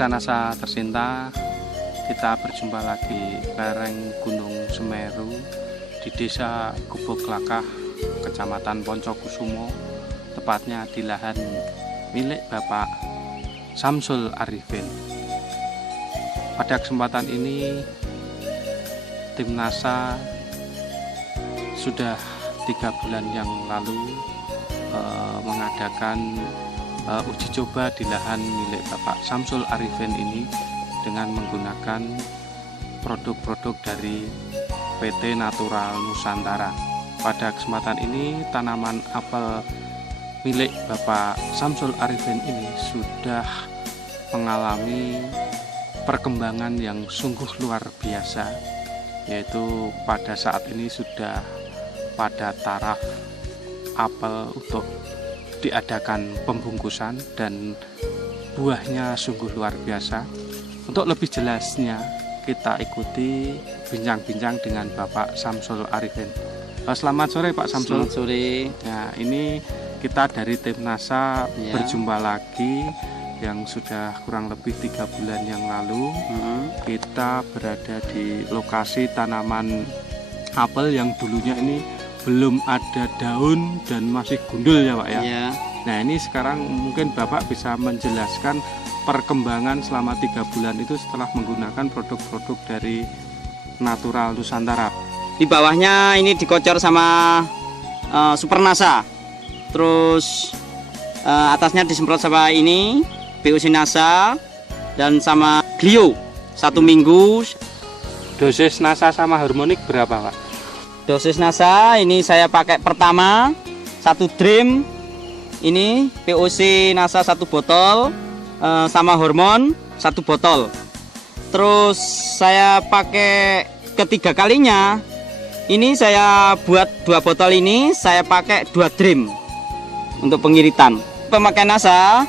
Nasa-nasa tercinta, kita berjumpa lagi lereng Gunung Semeru di Desa Gubuk Lakah, Kecamatan Poncokusumo, tepatnya di lahan milik Bapak Samsul Arifin. Pada kesempatan ini, tim NASA sudah 3 bulan yang lalu mengadakan uji coba di lahan milik Bapak Samsul Arifin ini dengan menggunakan produk-produk dari PT Natural Nusantara. Pada kesempatan ini, tanaman apel milik Bapak Samsul Arifin ini sudah mengalami perkembangan yang sungguh luar biasa, yaitu pada saat ini sudah pada taraf apel untuk diadakan pembungkusan dan buahnya sungguh luar biasa. Untuk lebih jelasnya kita ikuti bincang-bincang dengan Bapak Samsul Arifin. Selamat sore Pak Samsul. Selamat sore. Nah, ini kita dari tim NASA berjumpa lagi yang sudah kurang lebih 3 bulan yang lalu. Kita berada di lokasi tanaman apel yang dulunya ini belum ada daun dan masih gundul ya Pak ya. Ya. Nah, ini sekarang mungkin Bapak bisa menjelaskan perkembangan selama 3 bulan itu setelah menggunakan produk-produk dari Natural Nusantara. Di bawahnya ini dikocor sama Super NASA. Terus atasnya disemprot sama ini POC NASA dan sama Glio 1 minggu. Dosis NASA sama harmonik berapa Pak? Dosis NASA ini saya pakai pertama 1 dream, ini POC NASA 1 botol, sama hormon 1 botol. Terus saya pakai ketiga kalinya, ini saya buat 2 botol ini saya pakai 2 dream untuk pengiritan. Pemakaian NASA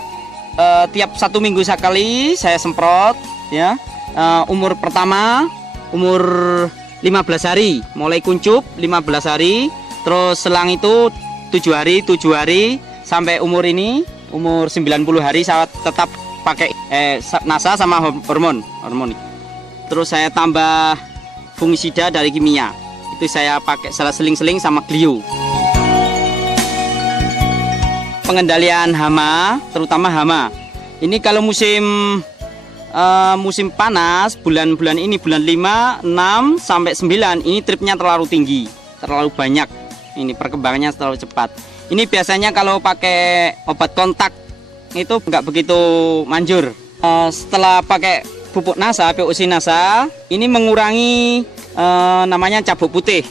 tiap 1 minggu sekali saya semprot ya. Umur pertama umur 15 hari, mulai kuncup 15 hari, terus selang itu 7 hari sampai umur ini umur 90 hari saya tetap pakai NASA sama hormon. Terus saya tambah fungisida dari kimia, itu saya pakai salah seling-seling sama Glio. Pengendalian hama, terutama hama ini kalau musim panas, bulan-bulan ini, bulan 5, 6, sampai 9, ini tripnya terlalu tinggi, terlalu banyak, ini perkembangannya terlalu cepat. Ini biasanya kalau pakai obat kontak itu nggak begitu manjur. Setelah pakai pupuk NASA, POC NASA, ini mengurangi namanya cabuk putih.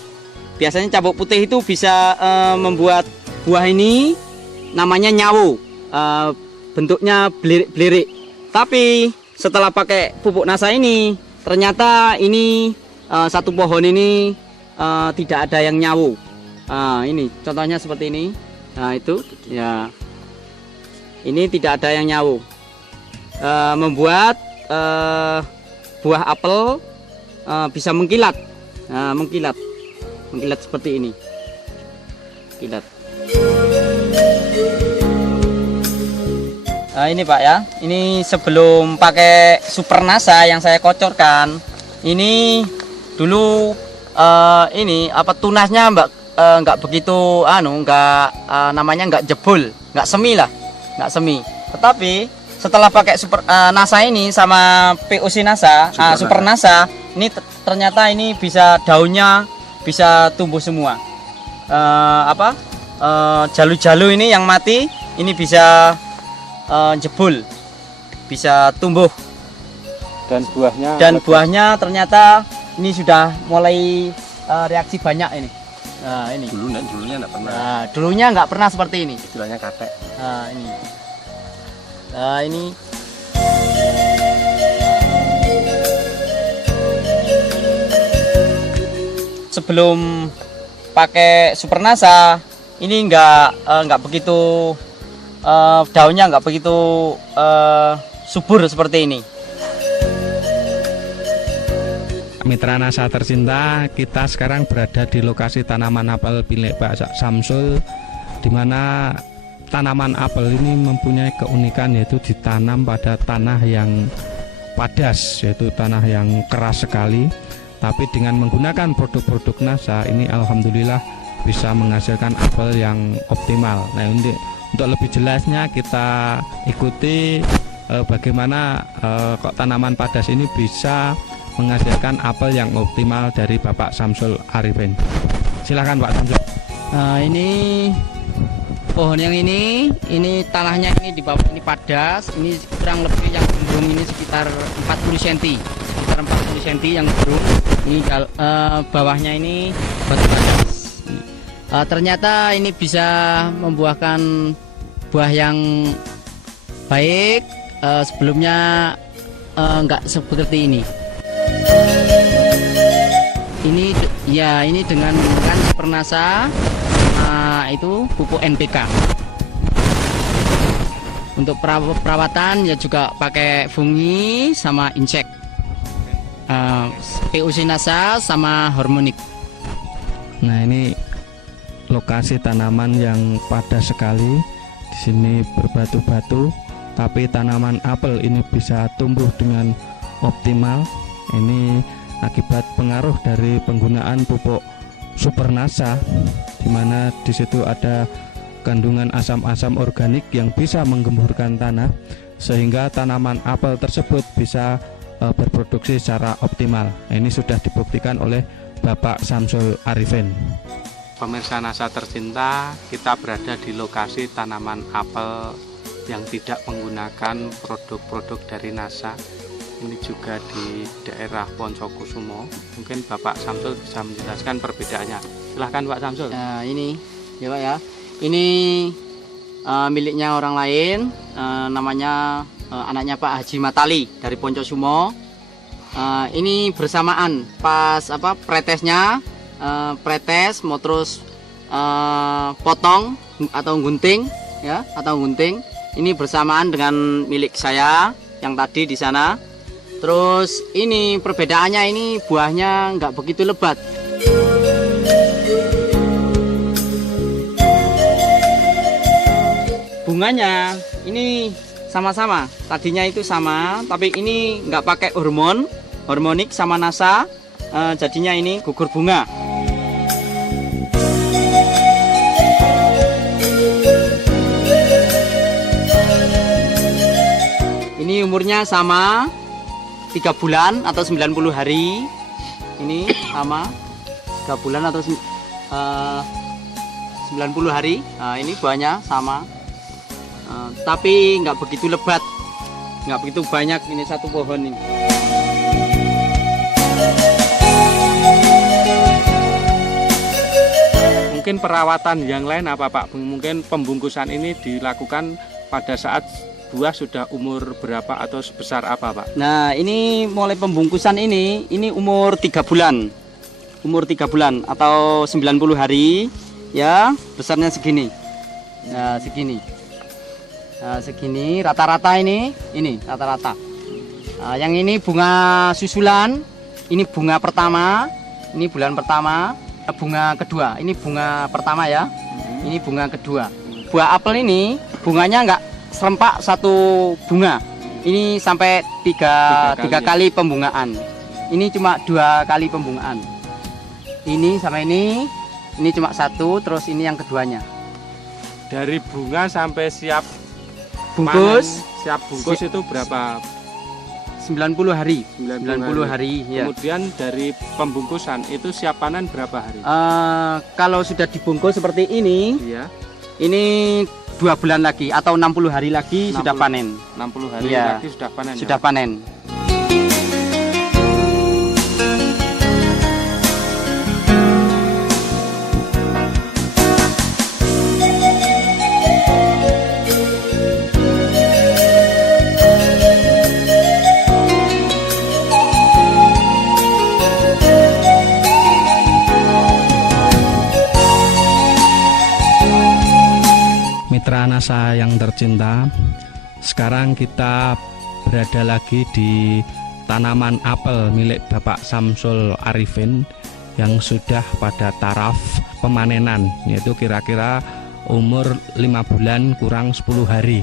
Biasanya cabuk putih itu bisa membuat buah ini namanya nyawu, bentuknya belirik. Tapi setelah pakai pupuk NASA ini, ternyata ini 1 pohon ini tidak ada yang nyawu. Ini contohnya seperti ini. Nah itu ya, ini tidak ada yang nyawu, membuat buah apel bisa mengkilat, mengkilat seperti ini, kilat. Nah, ini Pak ya, ini sebelum pakai Super NASA yang saya kocorkan, ini dulu ini tunasnya nggak begitu namanya nggak jebol, nggak semi. Tetapi setelah pakai Super NASA ini sama POC NASA, Super NASA, ini ternyata ini bisa daunnya bisa tumbuh semua. Jalu-jalu ini yang mati ini bisa jebol, bisa tumbuh, dan buahnya ternyata ini sudah mulai reaksi banyak ini. Nah ini dulunya nggak pernah. Nah, dulunya nggak pernah seperti ini, istilahnya katek. Nah ini sebelum pakai Super NASA ini nggak begitu daunnya nggak begitu subur seperti ini. Mitra NASA tercinta, kita sekarang berada di lokasi tanaman apel milik Pak Samsul, di mana tanaman apel ini mempunyai keunikan yaitu ditanam pada tanah yang padas, yaitu tanah yang keras sekali. Tapi dengan menggunakan produk-produk NASA ini alhamdulillah bisa menghasilkan apel yang optimal. Nah, untuk lebih jelasnya kita ikuti bagaimana kok tanaman padas ini bisa menghasilkan apel yang optimal dari Bapak Samsul Arifin. Silakan Pak Samsul. Ini pohon yang ini tanahnya ini di bawah ini padas, ini kurang lebih yang cenderung ini sekitar 40 cm, yang cenderung. Ini bawahnya ini batu padas. Ternyata ini bisa membuahkan buah yang baik. Sebelumnya enggak seperti ini. Ini dengan menggunakan Supernasa itu pupuk NPK. Untuk perawatan ya juga pakai fungi sama insek, PUC NASA sama hormonik. Nah, ini lokasi tanaman yang padas sekali. Di sini berbatu-batu, tapi tanaman apel ini bisa tumbuh dengan optimal. Ini akibat pengaruh dari penggunaan pupuk Supernasa, di mana di situ ada kandungan asam-asam organik yang bisa menggemburkan tanah, sehingga tanaman apel tersebut bisa berproduksi secara optimal. Ini sudah dibuktikan oleh Bapak Samsul Arifin. Pemirsa NASA tercinta, kita berada di lokasi tanaman apel yang tidak menggunakan produk-produk dari NASA. Ini juga di daerah Poncokusumo. Mungkin Bapak Samsul bisa menjelaskan perbedaannya. Silahkan Pak Samsul. Nah, ini ya Pak ya. Ini miliknya orang lain, namanya anaknya Pak Haji Matali dari Poncokusumo. Ini bersamaan pas pretesnya, pretes mau terus potong atau gunting ya, ini bersamaan dengan milik saya yang tadi di sana. Terus ini perbedaannya, ini buahnya nggak begitu lebat. Bunganya ini sama-sama, tadinya itu sama, tapi ini nggak pakai hormonik sama NASA, jadinya ini gugur bunga. Ini umurnya sama 3 bulan atau 90 hari. Ini sama 3 bulan atau 90 hari. Nah, ini buahnya sama, tapi nggak begitu lebat, nggak begitu banyak. Ini satu pohon ini. Mungkin perawatan yang lain apa Pak? Mungkin pembungkusan ini dilakukan pada saat buah sudah umur berapa atau sebesar apa Pak? Nah, ini mulai pembungkusan ini umur 3 bulan. Umur 3 bulan atau 90 hari ya, besarnya segini. Nah, segini. Nah, segini rata-rata ini rata-rata. Nah, yang ini bunga susulan, ini bunga pertama, ini bulan pertama, bunga kedua. Ini bunga pertama ya. Ini bunga kedua. Buah apel ini bunganya enggak serempak satu bunga. Ini sampai tiga kali pembungaan. Ini cuma 2 kali pembungaan. Ini sama ini cuma 1, terus ini yang keduanya. Dari bunga sampai siap Bungkus, panen, siap bungkus itu berapa? 90 hari. 90 hari ya. Kemudian dari pembungkusan itu siap panen berapa hari? Kalau sudah dibungkus seperti ini, Iya. ini 2 bulan lagi atau 60 hari lagi 60, sudah panen. 60 hari Iya, lagi sudah panen. Sudah ya? panen. Mitra NASA yang tercinta, sekarang kita berada lagi di tanaman apel milik Bapak Samsul Arifin yang sudah pada taraf pemanenan, yaitu kira-kira umur 5 bulan kurang 10 hari.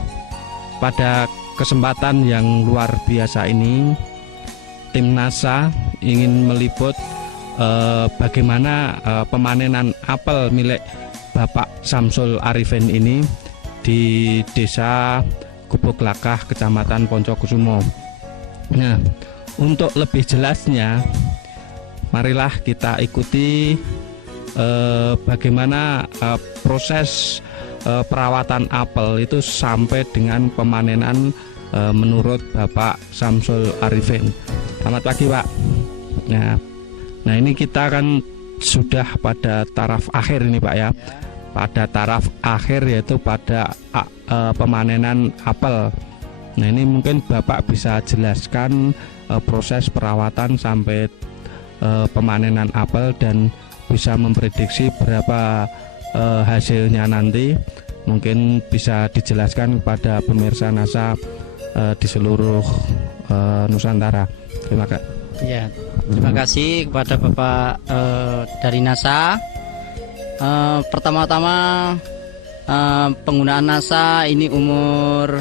Pada kesempatan yang luar biasa ini, tim NASA ingin meliput bagaimana pemanenan apel milik Bapak Samsul Arifin ini di Desa Gubuk Lakah, Kecamatan Poncokusumo. Nah, untuk lebih jelasnya, marilah kita ikuti bagaimana proses perawatan apel itu sampai dengan pemanenan menurut Bapak Samsul Arifin. Selamat pagi, Pak. Nah ini kita kan sudah pada taraf akhir ini, Pak ya. Pada taraf akhir yaitu pada pemanenan apel. Nah ini mungkin Bapak bisa jelaskan proses perawatan sampai pemanenan apel dan bisa memprediksi berapa hasilnya nanti. Mungkin bisa dijelaskan kepada pemirsa NASA di seluruh Nusantara. Terima kasih. Ya, terima kasih kepada Bapak dari NASA. Pertama-tama penggunaan NASA ini umur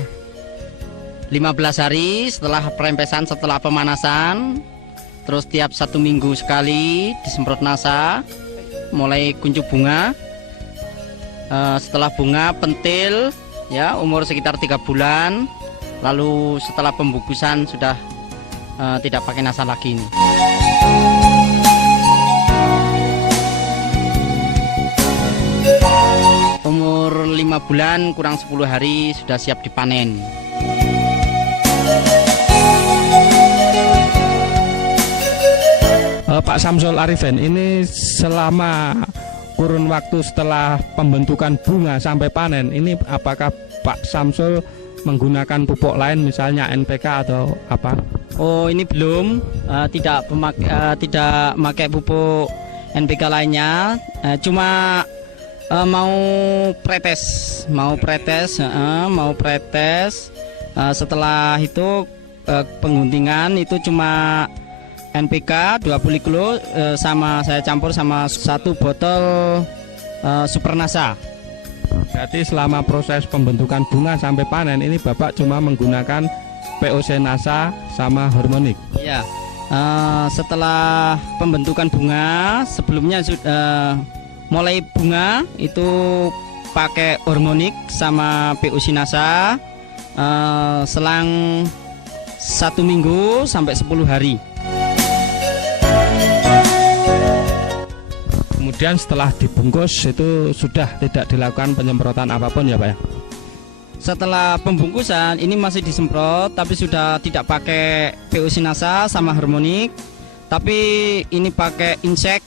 15 hari setelah perempesan, setelah pemanasan. Terus tiap 1 minggu sekali disemprot NASA, mulai kuncup bunga. Setelah bunga pentil, ya umur sekitar 3 bulan. Lalu setelah pembungkusan sudah tidak pakai NASA lagi ini. Umur 5 bulan kurang 10 hari sudah siap dipanen. Pak Samsul Arifin, ini selama kurun waktu setelah pembentukan bunga sampai panen, ini apakah Pak Samsul menggunakan pupuk lain, misalnya NPK atau apa? Oh, ini belum, tidak pakai pupuk NPK lainnya, cuma mau pretes. Setelah itu pengguntingan itu cuma NPK 20 kilo sama saya campur sama 1 botol Super NASA. Berarti selama proses pembentukan bunga sampai panen ini Bapak cuma menggunakan POC NASA sama hormonik. Iya. Setelah pembentukan bunga, sebelumnya mulai bunga itu pakai hormonik sama POC NASA selang 1 minggu sampai 10 hari. Kemudian setelah dibungkus itu sudah tidak dilakukan penyemprotan apapun ya Pak ya? Setelah pembungkusan ini masih disemprot, tapi sudah tidak pakai POC NASA sama hormonik, tapi ini pakai insek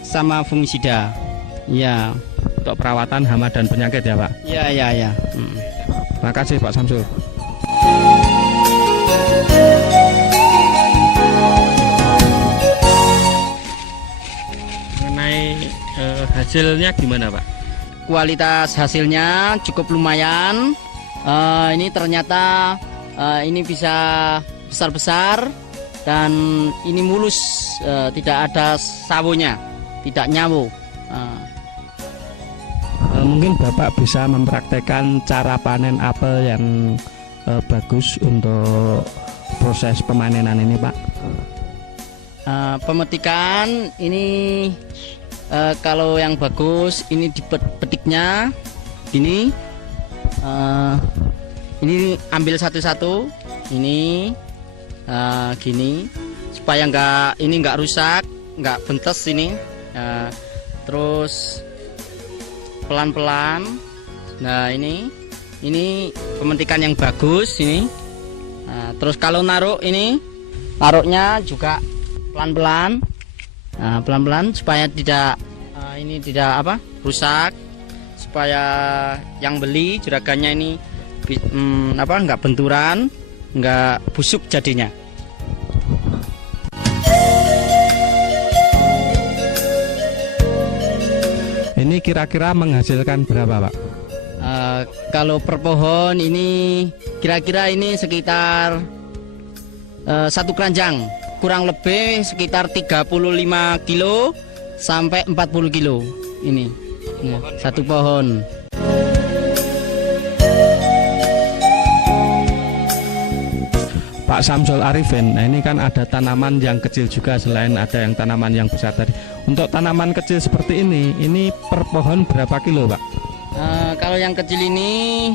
sama fungisida. Ya. Untuk perawatan hama dan penyakit ya Pak? Ya. Terima kasih Pak Samsul. Mengenai hasilnya gimana Pak? Kualitas hasilnya cukup lumayan. Ini ternyata ini bisa besar-besar dan ini mulus, tidak ada sawonya, tidak nyawo. Mungkin Bapak bisa mempraktekkan cara panen apel yang bagus untuk proses pemanenan ini Pak. Pemetikan ini kalau yang bagus ini dipetiknya gini. Ini ambil satu-satu ini gini supaya nggak rusak, nggak bentes ini. Terus pelan-pelan. Nah ini pemetikan yang bagus ini. Terus kalau naruhnya juga pelan-pelan. Pelan-pelan supaya tidak rusak, supaya yang beli juragannya ini nggak benturan, nggak busuk jadinya. Ini kira-kira menghasilkan berapa Pak? Kalau per pohon ini kira-kira ini sekitar 1 keranjang, kurang lebih sekitar 35 kilo sampai 40 kilo ini ya, 1 pohon. Pak Samsul Arifin. Nah, ini kan ada tanaman yang kecil juga selain ada yang tanaman yang besar tadi. Untuk tanaman kecil seperti ini per pohon berapa kilo, Pak? Kalau yang kecil ini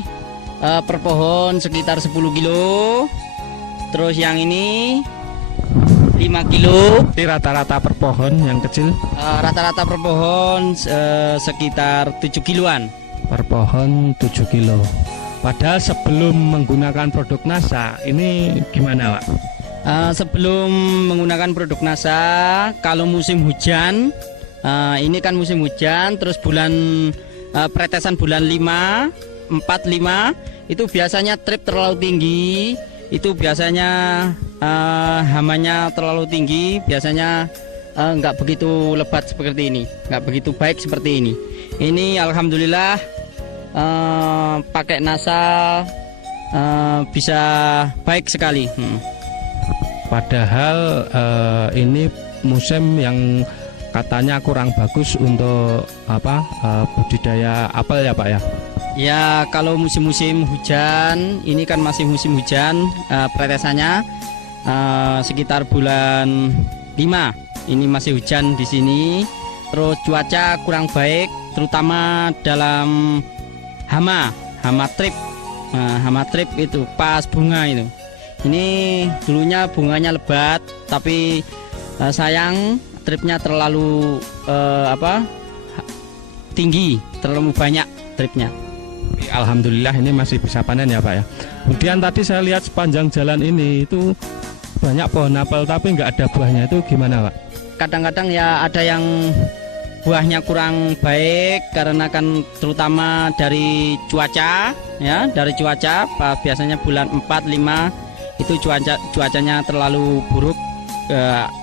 per pohon sekitar 10 kilo. Terus yang ini 5 kilo. Ini rata-rata per pohon yang kecil? Rata-rata per pohon sekitar 7 kiloan. Per pohon 7 kilo. Padahal sebelum menggunakan produk NASA ini gimana, Pak? Sebelum menggunakan produk NASA, kalau musim hujan, ini kan musim hujan, terus pretesan bulan 5, 4, 5, itu biasanya trip terlalu tinggi, itu biasanya hamanya terlalu tinggi, biasanya nggak begitu lebat seperti ini, nggak begitu baik seperti ini. Ini alhamdulillah pakai NASA bisa baik sekali. Padahal ini musim yang katanya kurang bagus untuk budidaya apel ya, Pak ya? Ya, kalau musim-musim hujan, ini kan masih musim hujan, pretesannya sekitar bulan 5. Ini masih hujan di sini. Terus cuaca kurang baik, terutama dalam hama trip. Hama trip itu pas bunga itu. Ini dulunya bunganya lebat, tapi sayang tripnya terlalu tinggi, terlalu banyak tripnya. Alhamdulillah ini masih bisa panen ya, Pak ya. Kemudian tadi saya lihat sepanjang jalan ini itu banyak pohon apel tapi nggak ada buahnya, itu gimana, Pak? Kadang-kadang ya ada yang buahnya kurang baik karena kan terutama dari cuaca ya, dari cuaca biasanya bulan 4, 5 itu cuacanya terlalu buruk,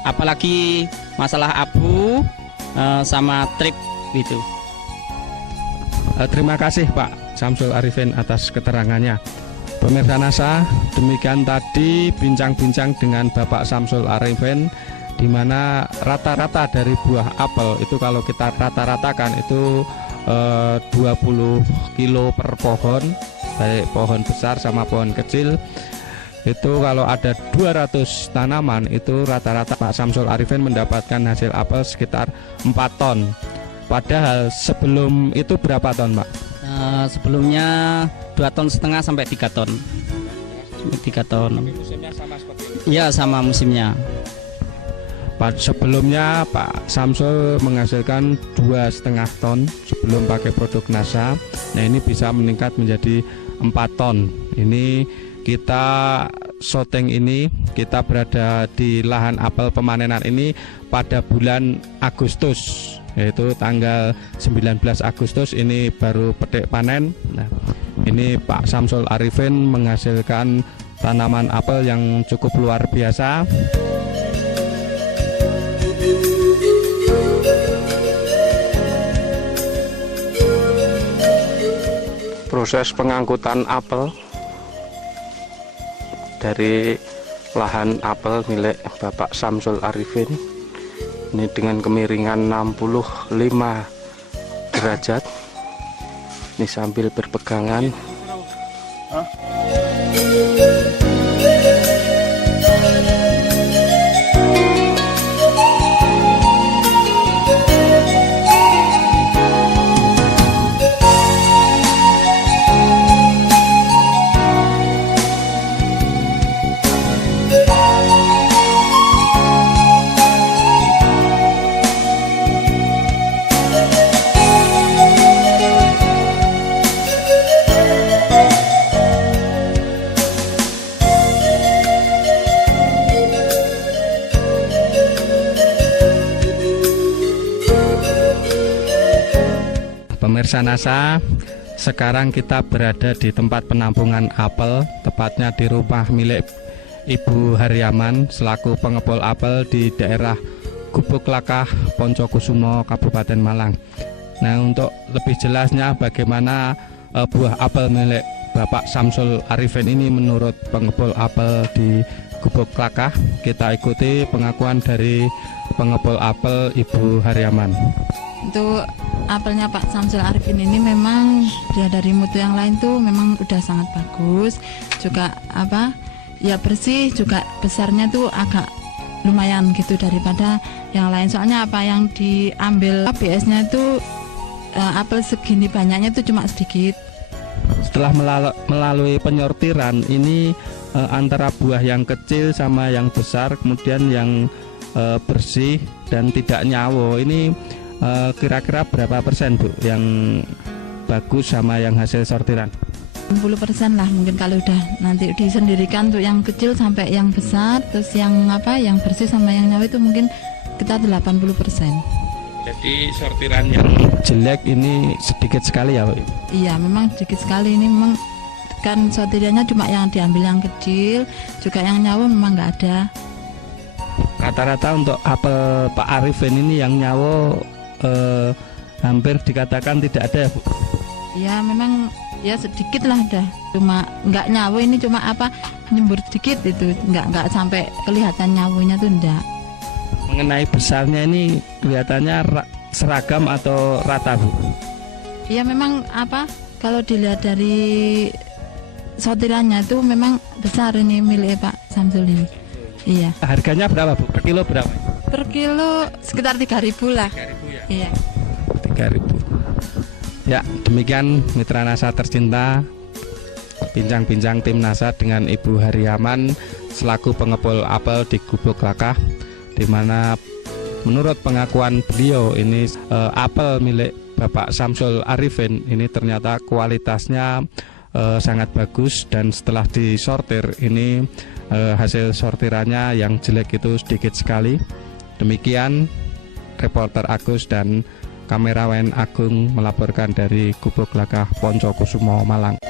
apalagi masalah abu sama trip gitu. Terima kasih Pak Samsul Arifin atas keterangannya. Pemirsa NASA, demikian tadi bincang-bincang dengan Bapak Samsul Arifin, di mana rata-rata dari buah apel itu kalau kita rata-ratakan itu 20 kilo per pohon, baik pohon besar sama pohon kecil. Itu kalau ada 200 tanaman itu rata-rata Pak Samsul Arifin mendapatkan hasil apel sekitar 4 ton. Padahal sebelum itu berapa ton, Pak? Sebelumnya 2,5 ton sampai 3 ton. 3 ton. Musimnya sama seperti ini? Iya, sama musimnya. Sebelumnya Pak Samsul menghasilkan 2,5 ton sebelum pakai produk NASA. Nah, ini bisa meningkat menjadi 4 ton. Ini kita syuting ini, kita berada di lahan apel pemanenan ini pada bulan Agustus, yaitu tanggal 19 Agustus ini baru petik panen. Nah, ini Pak Samsul Arifin menghasilkan tanaman apel yang cukup luar biasa. Proses pengangkutan apel dari lahan apel milik Bapak Samsul Arifin ini dengan kemiringan 65 derajat. Ini sambil berpegangan. Pemirsa NASA, sekarang kita berada di tempat penampungan apel, tepatnya di rumah milik Ibu Haryaman selaku pengepul apel di daerah Gubuk Lakah, Poncokusumo, Kabupaten Malang. Nah, untuk lebih jelasnya bagaimana buah apel milik Bapak Samsul Arifin ini menurut pengepul apel di Gubuk Lakah, kita ikuti pengakuan dari pengepul apel Ibu Haryaman. Untuk apelnya Pak Samsul Arifin ini memang dia dari mutu yang lain tuh memang udah sangat bagus, juga ya bersih, juga besarnya tuh agak lumayan gitu daripada yang lain. Soalnya apa yang diambil ABS-nya itu apel segini banyaknya itu cuma sedikit. Setelah melalui penyortiran ini antara buah yang kecil sama yang besar, kemudian yang bersih dan tidak nyawo, ini kira-kira berapa persen Bu yang bagus sama yang hasil sortiran? 60% lah mungkin kalau udah nanti disendirikan untuk yang kecil sampai yang besar, terus yang yang bersih sama yang nyawa itu mungkin kita 80%. Jadi sortiran yang jelek ini sedikit sekali ya Bu? Iya, memang sedikit sekali, ini memang kan sortirannya cuma yang diambil yang kecil, juga yang nyawa memang nggak ada. Rata-rata untuk apel Pak Arifin ini yang nyawo hampir dikatakan tidak ada ya Bu? Ya memang ya sedikit lah dah, cuma nggak nyawa ini, cuma nyembur sedikit itu, nggak sampai kelihatan nyawanya tuh enggak. Mengenai besarnya ini kelihatannya seragam atau rata Bu? Ya memang kalau dilihat dari sortirannya tuh memang besar ini milik Pak Samsul ini. Iya. Harganya berapa Bu? Per kilo berapa? Per kilo sekitar 3.000 lah. 3.000 ya? Iya. 3.000. Ya, demikian Mitra NASA tercinta, bincang-bincang tim NASA dengan Ibu Hariaman selaku pengepul apel di Gubuk Lakah, di mana menurut pengakuan beliau ini apel milik Bapak Samsul Arifin ini ternyata kualitasnya sangat bagus, dan setelah disortir ini hasil sortirannya yang jelek itu sedikit sekali. Demikian reporter Agus dan kamerawan Agung melaporkan dari Gubuk Lakah Poncokusumo, Malang.